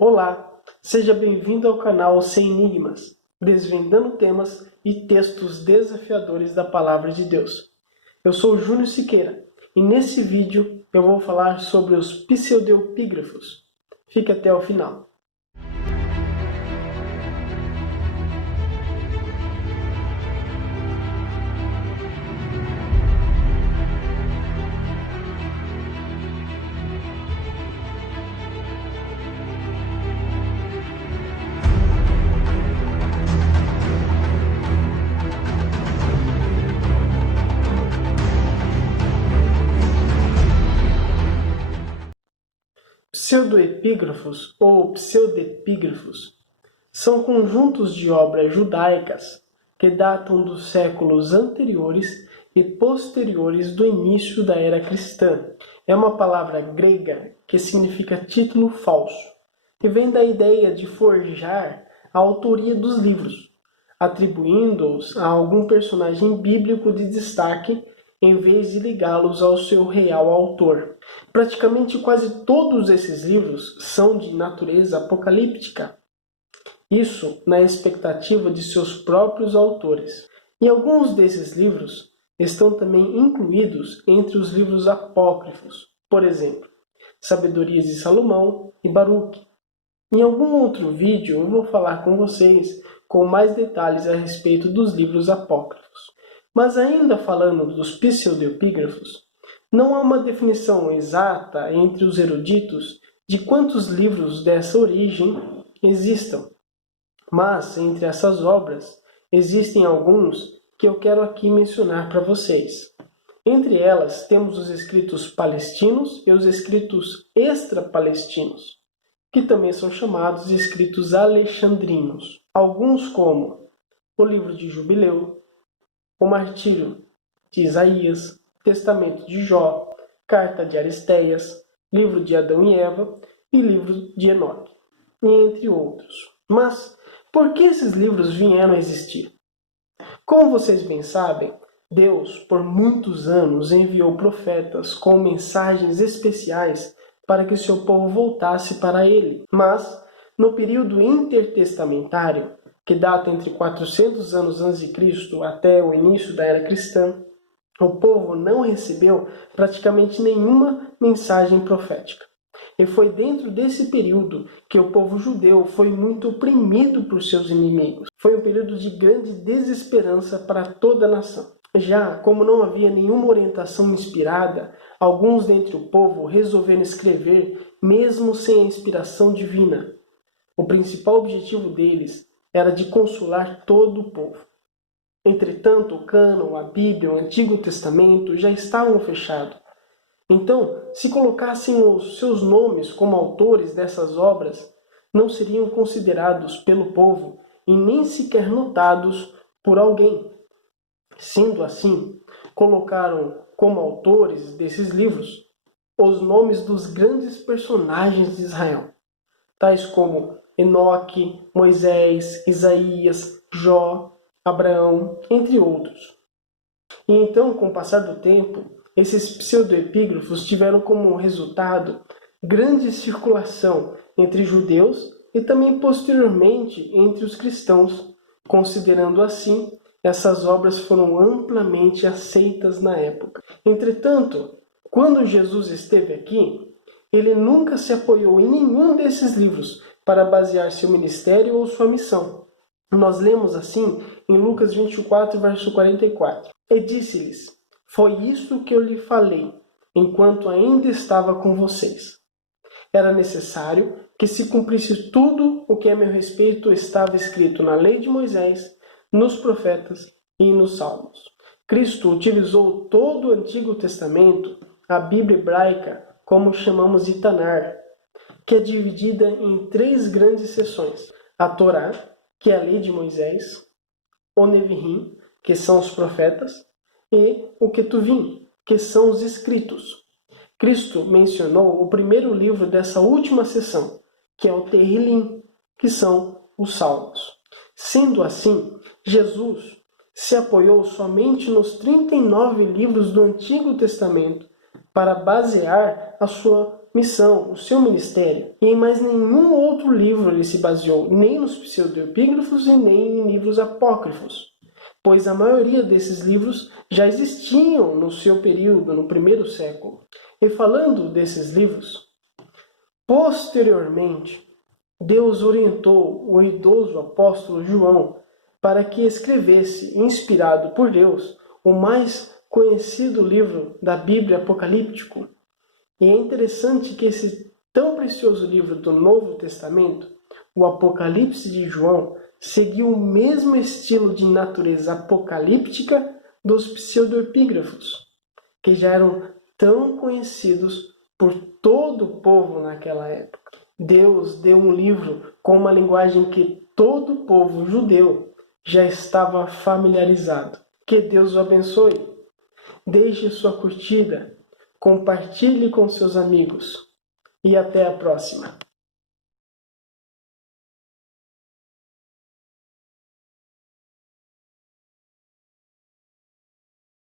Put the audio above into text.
Olá, seja bem-vindo ao canal Sem Enigmas, desvendando temas e textos desafiadores da Palavra de Deus. Eu sou Júnior Siqueira e nesse vídeo eu vou falar sobre os pseudepígrafos. Fique até o final. Pseudoepígrafos ou pseudepígrafos são conjuntos de obras judaicas que datam dos séculos anteriores e posteriores do início da era cristã. É uma palavra grega que significa título falso e vem da ideia de forjar a autoria dos livros, atribuindo-os a algum personagem bíblico de destaque em vez de ligá-los ao seu real autor. Praticamente quase todos esses livros são de natureza apocalíptica. Isso na expectativa de seus próprios autores. E alguns desses livros estão também incluídos entre os livros apócrifos, por exemplo, Sabedorias de Salomão e Baruque. Em algum outro vídeo eu vou falar com vocês com mais detalhes a respeito dos livros apócrifos. Mas ainda falando dos pseudepígrafos, não há uma definição exata entre os eruditos de quantos livros dessa origem existam. Mas, entre essas obras, existem alguns que eu quero aqui mencionar para vocês. Entre elas, temos os escritos palestinos e os escritos extra-palestinos, que também são chamados de escritos alexandrinos. Alguns como o livro de Jubileu, o Martírio de Isaías, Testamento de Jó, Carta de Aristeias, Livro de Adão e Eva e Livro de Enoque, entre outros. Mas, por que esses livros vieram a existir? Como vocês bem sabem, Deus, por muitos anos, enviou profetas com mensagens especiais para que seu povo voltasse para ele. Mas, no período intertestamentário, que data entre 400 anos antes de Cristo até o início da era cristã, o povo não recebeu praticamente nenhuma mensagem profética. E foi dentro desse período que o povo judeu foi muito oprimido por seus inimigos. Foi um período de grande desesperança para toda a nação. Já como não havia nenhuma orientação inspirada, alguns dentre o povo resolveram escrever mesmo sem a inspiração divina. O principal objetivo deles era de consolar todo o povo. Entretanto, o cânon, a Bíblia, o Antigo Testamento já estavam fechados. Então, se colocassem os seus nomes como autores dessas obras, não seriam considerados pelo povo e nem sequer notados por alguém. Sendo assim, colocaram como autores desses livros os nomes dos grandes personagens de Israel, tais como Enoque, Moisés, Isaías, Jó, Abraão, entre outros. E então, com o passar do tempo, esses pseudoepígrafos tiveram como resultado grande circulação entre judeus e também posteriormente entre os cristãos. Considerando assim, essas obras foram amplamente aceitas na época. Entretanto, quando Jesus esteve aqui, ele nunca se apoiou em nenhum desses livros para basear seu ministério ou sua missão. Nós lemos assim em Lucas 24, verso 44. E disse-lhes: foi isso que eu lhe falei, enquanto ainda estava com vocês. Era necessário que se cumprisse tudo o que a meu respeito estava escrito na lei de Moisés, nos profetas e nos salmos. Cristo utilizou todo o Antigo Testamento, a Bíblia hebraica, como chamamos de Tanar, que é dividida em 3 grandes seções: a Torá, que é a lei de Moisés, o Neviim, que são os profetas, e o Ketuvim, que são os escritos. Cristo mencionou o primeiro livro dessa última seção, que é o Tehillim, que são os Salmos. Sendo assim, Jesus se apoiou somente nos 39 livros do Antigo Testamento para basear a sua missão, o seu ministério. E em mais nenhum outro livro ele se baseou, nem nos pseudoepígrafos e nem em livros apócrifos, pois a maioria desses livros já existiam no seu período, no primeiro século. E falando desses livros, posteriormente, Deus orientou o idoso apóstolo João para que escrevesse, inspirado por Deus, o mais conhecido livro da Bíblia apocalíptico. E é interessante que esse tão precioso livro do Novo Testamento, o Apocalipse de João, seguiu o mesmo estilo de natureza apocalíptica dos pseudoepígrafos, que já eram tão conhecidos por todo o povo naquela época. Deus deu um livro com uma linguagem que todo o povo judeu já estava familiarizado. Que Deus o abençoe. Deixe sua curtida, compartilhe com seus amigos e até a próxima.